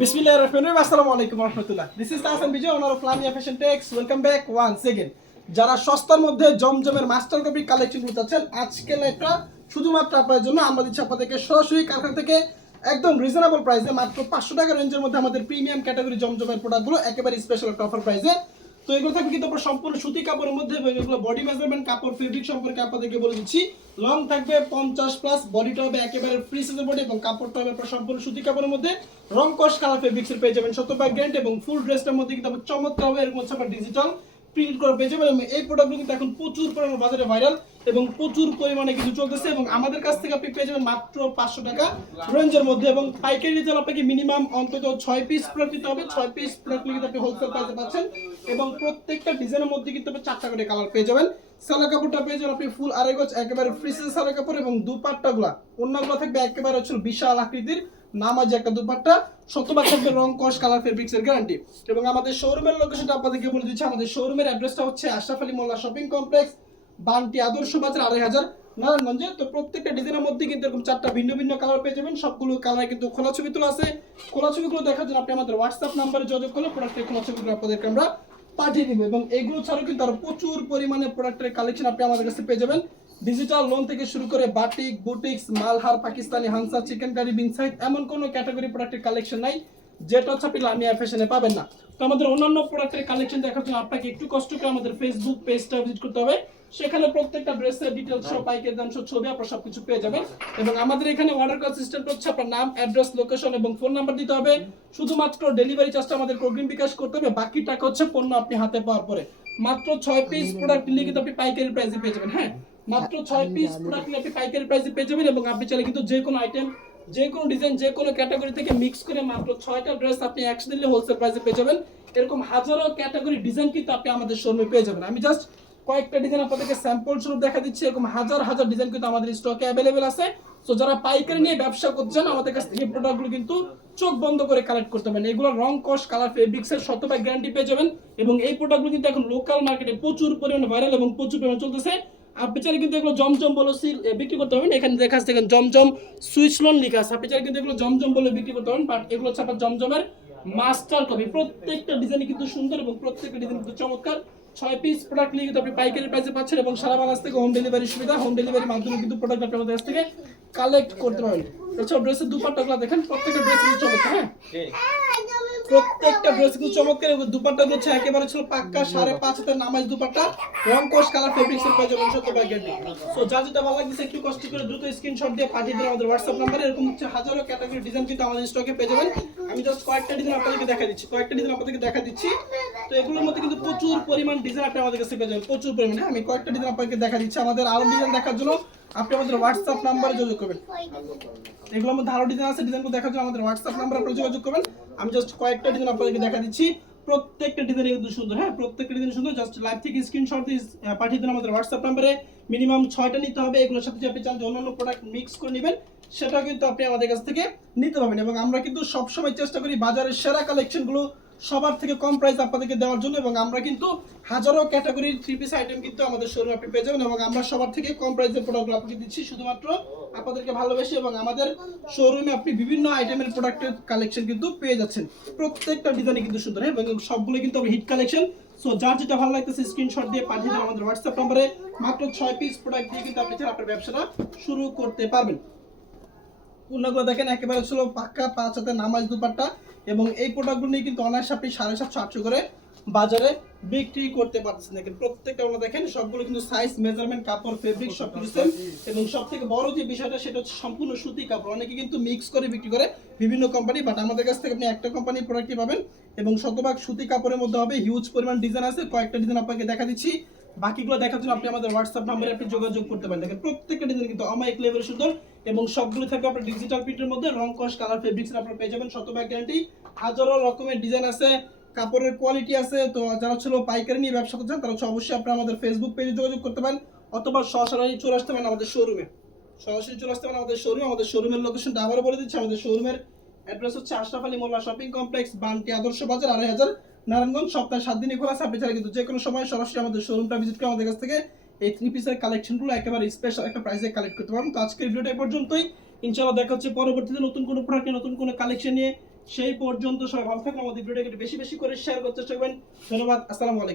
Bismillahir Rahmanir Rahim. Assalamualaikum warahmatullah. This is Tasan Bijay, owner of Lamia Fashion Techs. Welcome back once again. যারা সস্তার মধ্যে জমজমের master copy collection করতে চাচ্ছেন, আজকে লাইভটা শুধুমাত্র আপনাদের জন্য। আমরা দিচ্ছি আপনাদেরকে সরাসরি কারখানা থেকে একদম রিজনেবল প্রাইসে মাত্র 500 টাকা রেঞ্জের মধ্যে আমাদের প্রিমিয়াম ক্যাটাগরি জমজমের প্রোডাক্টগুলো একেবারে স্পেশাল একটা অফার প্রাইসে। তো এগুলো থাকবে কিন্তু আপনার সম্পূর্ণ সুতি কাপড়ের মধ্যে এবং এগুলো বডি মেজারমেন্ট কাপড় ফেব্রিক সম্পর্কে আপনাদেরকে বলে দিচ্ছি। লং থাকবে 50 প্লাস, বডিটা হবে একেবারে ফ্রি সাইজের বডি এবং কাপড়টা হবে আপনার সম্পূর্ণ সুতি কাপড়ের মধ্যে রং কস কালার ফেব্রিক্সের পেয়ে যাবেন 100% গ্যারান্টি এবং ফুল ড্রেসটার মধ্যে কিন্তু আপনার চমৎকার হবে এরকম হচ্ছে আপনার ডিজিটাল প্রিন্ট করে পেয়ে যাবেন। এই প্রোডাক্টগুলো কিন্তু এখন প্রচুর পরিমাণে বাজারে ভাইরাল এবং প্রচুর পরিমাণে কিন্তু চলতেছে এবং আমাদের কাছ থেকে আপনি পেয়ে যাবেন মাত্র 500 টাকা রেঞ্জের মধ্যে এবং পাইকারি রিটেল আপনাকে মিনিমাম অন্তত 6 পিস প্রোডাক্ট নিতে হবে। 6 পিস প্রোডাক্ট নিলে আপনি হোলসেল প্রাইসে পাচ্ছেন এবং প্রত্যেকটা ডিজাইনের মধ্যে কিন্তু আপনি 4টা করে কালার পেয়ে যাবেন। সালোয়ার কাপড়টা পেয়ে যাবেন আপনি ফুল আড়াই গজ একেবারে ফ্রি সাইজ সালোয়ার কাপড় এবং দুপাট্টাগুলো অন্যগুলো থাকবে একেবারে হচ্ছে বিশাল আকৃতির নামাজি একটা দুপাট্টা, 100% থাকবে রং কস কালার ফেব্রিক্স এর গ্যারান্টি। এবং আমাদের শোরুমের লোকেশনটা আপনাদেরকে বলে দিচ্ছি। আমাদের শোরুমের অ্যাড্রেসটা হচ্ছে আশরাফ আলী মোল্লা শপিং কমপ্লেক্স, বান্টি আদর্শ বাজার 2500 নারায়ণগঞ্জে। তো প্রত্যেকটা ডিজাইনের মধ্যে কিন্তু এরকম 4টা ভিন্ন ভিন্ন কালার পেয়ে যাবেন। সবগুলো কালার কিন্তু খোলা ছবি তোলা আছে। খোলা ছবিগুলো দেখার জন্য আপনি আমাদের হোয়াটসঅ্যাপ নাম্বারে যোগাযোগ করলে প্রোডাক্টের খোলা ছবিগুলো আপনাদেরকে আমরা পাঠিয়ে দিব। এবং এগুলো ছাড়াও কিন্তু আরো প্রচুর পরিমাণে প্রোডাক্টের কালেকশন আপনি আমাদের কাছে পেয়ে যাবেন। ডিজিটাল লোন থেকে শুরু করে batik, boutiques, Malhar, Pakistani, হানসা, chicken curry, বিনসাইড, এমন কোনো ক্যাটাগরি প্রোডাক্টের কালেকশন নাই যেটা হচ্ছে আপনি লামিয়া ফ্যাশনে পাবেন না। তো আমাদের অন্যান্য প্রোডাক্টের কালেকশন দেখার জন্য আপনাকে একটু কষ্ট করে আমাদের ফেসবুক পেজটা ভিজিট করতে হবে। সেখানে প্রত্যেকটা ড্রেসের ডিটেইলস সহ পাইকারি দাম সহ ছবি আপনারা সবকিছু পেয়ে যাবেন। এবং আমাদের এখানে অর্ডার করার সিস্টেম হচ্ছে আপনার নাম, অ্যাড্রেস, লোকেশন এবং ফোন নাম্বার দিতে হবে। শুধুমাত্র ডেলিভারি চার্জটা আমাদের অগ্রিম বিকাশ করতে হবে, বাকি টাকা হচ্ছে পণ্য আপনি হাতে পাওয়ার পরে। মাত্র 6 পিস প্রোডাক্ট নিলে কিন্তু আপনি পাইকারি প্রাইসে পেয়ে যাবেন। হ্যাঁ, মাত্র 6 পিস প্রোডাক্ট নিলে আপনি পাইকারি প্রাইসে পেয়ে যাবেন এবং আপনি চাইলে কিন্তু যে কোনো আইটেম, যে কোনো ডিজাইন, যে কোনো ক্যাটাগরি থেকে মিক্স করে মাত্র 6টা ড্রেস আপনি একসাথে নিলে হোলসেল প্রাইসে পেয়ে যাবেন। এরকম হাজারো ক্যাটাগরি ডিজাইন কিন্তু আপনি আমাদের শোরুমে পেয়ে যাবেন। আমি জাস্ট কয়েকটা ডিজাইন আপনাদেরকে স্যাম্পল স্বরূপ দেখা দিচ্ছি। এরকম হাজার হাজার ডিজাইন কিন্তু আমাদের স্টকে অ্যাভেলেবেল আছে। সো যারা পাইকারি নিয়ে ব্যবসা করছেন আমাদের কাছ থেকে প্রোডাক্টগুলো কিন্তু চোখ বন্ধ করে কালেক্ট করতে পারেন। এগুলো রং কস কালার ফেব্রিক্সের 100% গ্যারান্টি পেয়ে যাবেন এবং এই প্রোডাক্টগুলো কিন্তু এখন লোকাল মার্কেটে প্রচুর পরিমাণে ভাইরাল এবং প্রচুর পরিমাণে চলতেছে। আপনি চাইলে কিন্তু এগুলো জমজম বলে বিক্রি করতে পারবেন। এখানে দেখা যাচ্ছে জমজম সুইচলন লেখা আছে। আপনি চাইলে কিন্তু এগুলো জমজম বলে বিক্রি করতে পারবেন, বাট এগুলো হচ্ছে আপনার জমজমের মাস্টার কপি। প্রত্যেকটা ডিজাইন কিন্তু সুন্দর এবং প্রত্যেকটা ডিজাইন কিন্তু চমৎকার। 6 পিস প্রোডাক্ট নিয়ে কিন্তু আপনি পাইকারি প্রাইসে পাচ্ছেন এবং সারা বাংলাদেশ থেকে হোম ডেলিভারি সুবিধা। হোম ডেলিভারির মাধ্যমে কিন্তু প্রোডাক্ট আপনি আমাদের কাছ থেকে কালেক্ট করতে পারবেন। এছাড়াও ড্রেসের দুপাট্টাগুলো দেখেন, প্রত্যেকটা ড্রেস কিন্তু চমৎকার। হ্যাঁ, প্রত্যেকটা ড্রেস কিন্তু চমৎকার এবং দুপাট্টা হচ্ছে একেবারে ছিল পাক্কা 5.5 হাতের নামাজ দুপাট্টা, রং কোশ কালার ফেব্রিক্স এর পাওয়া যাবে 100% গ্যারান্টি। সো যার যেটা ভালো লাগছে একটু কষ্ট করে দ্রুত স্ক্রিনশট দিয়ে পাঠিয়ে দিন আমাদের হোয়াটসঅ্যাপ নম্বরে। এরকম হচ্ছে হাজারো ক্যাটাগরি ডিজাইন কিন্তু আমাদের স্টকে পেয়ে যাবেন। আমি জাস্ট কয়েকটা ডিজাইন আপনাদেরকে দেখা দিচ্ছি। তো এগুলোর মধ্যে কিন্তু প্রচুর পরিমাণ ডিজাইন আপনি আমাদের কাছে পেয়ে যাবেন, প্রচুর পরিমাণে। আমি কয়েকটা ডিজাইন আপনাদেরকে দেখা দিচ্ছি। আমাদের আরো ডিজাইন দেখার জন্য আপনি আমাদের হোয়াটসঅ্যাপ নাম্বারে যোগাযোগ করবেন। এগুলোর মধ্যে আরো ডিজাইন আছে, ডিজাইনগুলো দেখার জন্য আমাদের হোয়াটসঅ্যাপ নাম্বারে আপনারা যোগাযোগ করবেন। আমি জাস্ট কয়েকটা ডিজাইন আপনাদেরকে দেখা দিচ্ছি। প্রত্যেকটা ডিজাইন কিন্তু সুন্দর। হ্যাঁ, প্রত্যেকটা ডিজাইন সুন্দর। জাস্ট লাইভ থেকে স্ক্রিনশট দিয়ে পাঠিয়ে দিন আমাদের হোয়াটসঅ্যাপ নাম্বারে। মিনিমাম 6টা নিতে হবে। এগুলোর সাথে যদি আপনি চান যে অন্যান্য প্রোডাক্ট মিক্স করে নেবেন, সেটা কিন্তু আপনি আমাদের কাছ থেকে নিতে পারবেন। এবং আমরা কিন্তু সবসময় চেষ্টা করি বাজারের সেরা কালেকশনগুলো সবার থেকে কম প্রাইস আপনাদেরকে দেওয়ার জন্য। এবং আমরা কিন্তু হাজারো ক্যাটাগরির 3 পিস আইটেম কিন্তু আমাদের শোরুমে আপনি পেয়ে যাবেন এবং আমরা সবার থেকে কম প্রাইসের প্রোডাক্টগুলো আপনাকে দিচ্ছি শুধুমাত্র আপনাদেরকে ভালোবেসে। এবং আমাদের শোরুমে আপনি বিভিন্ন আইটেমের প্রোডাক্টের কালেকশন কিন্তু পেয়ে যাচ্ছেন। প্রত্যেকটা ডিজাইনই কিন্তু সুন্দর এবং সবগুলো কিন্তু হিট কালেকশন। সো যার যেটা ভালো লাগতেছে স্ক্রিনশট দিয়ে পাঠিয়ে দিন আমাদের হোয়াটসঅ্যাপ নম্বরে। মাত্র 6 পিস প্রোডাক্ট দিয়ে কিন্তু আপনি আপনার ব্যবসাটা শুরু করতে পারবেন। পূর্ণগুলো দেখেন একেবারে ছিল পাক্কা 5 হাতের নামাজ দুপাট্টা এবং এই প্রোডাক্টগুলো নিয়ে কিন্তু অনায়াসে আপনি 750-800 করে বাজারে বিক্রি করতে পারতেছেন। দেখেন প্রত্যেকটা ওগুলো দেখেন, সবগুলো কিন্তু সাইজ, মেজারমেন্ট, কাপড়, ফেব্রিক সব কিছু সেম। এবং সবথেকে বড় যে বিষয়টা সেটা হচ্ছে সম্পূর্ণ সুতি কাপড়। অনেকে কিন্তু মিক্স করে বিক্রি করে বিভিন্ন কোম্পানি, বাট আমাদের কাছ থেকে আপনি একটা কোম্পানির প্রোডাক্টই পাবেন এবং শতভাগ সুতি কাপড়ের মধ্যে হবে। হিউজ পরিমাণ ডিজাইন আছে, কয়েকটা ডিজাইন আপনাকে দেখা দিচ্ছি। বাকিগুলো দেখার জন্য আপনি আমাদের হোয়াটসঅ্যাপ নম্বরে আপনি যোগাযোগ করতে পারেন। দেখেন প্রত্যেকটা ডিজাইন কিন্তু অমায়িক লেভেলের সুন্দর এবং সবগুলো থাকবে আপনার ডিজিটাল প্রিন্টের মধ্যে, রং কস কালার ফেব্রিক্স আপনারা পেয়ে যাবেন 100% গ্যারান্টি। হাজারো রকমের ডিজাইন আছে, কাপড়ের কোয়ালিটি আছে। তো যারা ছিল পাইকারি নিয়ে ব্যবসা করছেন তারা হচ্ছে অবশ্যই আপনারা আমাদের ফেসবুক পেজে যোগাযোগ করতে পারেন অথবা সরাসরি চলে আসতে পারেন আমাদের শোরুমে। আমাদের শোরুমের লোকেশনটা আবারও বলে দিচ্ছি। আমাদের শোরুমের অ্যাড্রেস হচ্ছে আশরাফ আলী মোল্লা শপিং কমপ্লেক্স, বান্টি আদর্শ বাজার 2500 নারায়ণগঞ্জ। সপ্তাহে 7 দিনই খোলা আছে। আপনি চাইলে কিন্তু যে কোনো সময় সরাসরি আমাদের শোরুমটা ভিজিট করে আমাদের কাছ থেকে এই 3 পিসের কালেকশনগুলো একেবারে স্পেশাল একটা প্রাইসে কালেক্ট করতে পারবেন। তো আজকের ভিডিওটা এই পর্যন্তই। ইনশাআল্লাহ দেখা হচ্ছে পরবর্তীতে নতুন কোনো প্রোডাক্ট, নতুন কোনো কালেকশন নিয়ে। সেই পর্যন্ত সবাই ভালো থাকবেন, আমাদের ভিডিওকে একটু বেশি বেশি করে শেয়ার করতে চেষ্টা করবেন। ধন্যবাদ, আসসালামু আলাইকুম।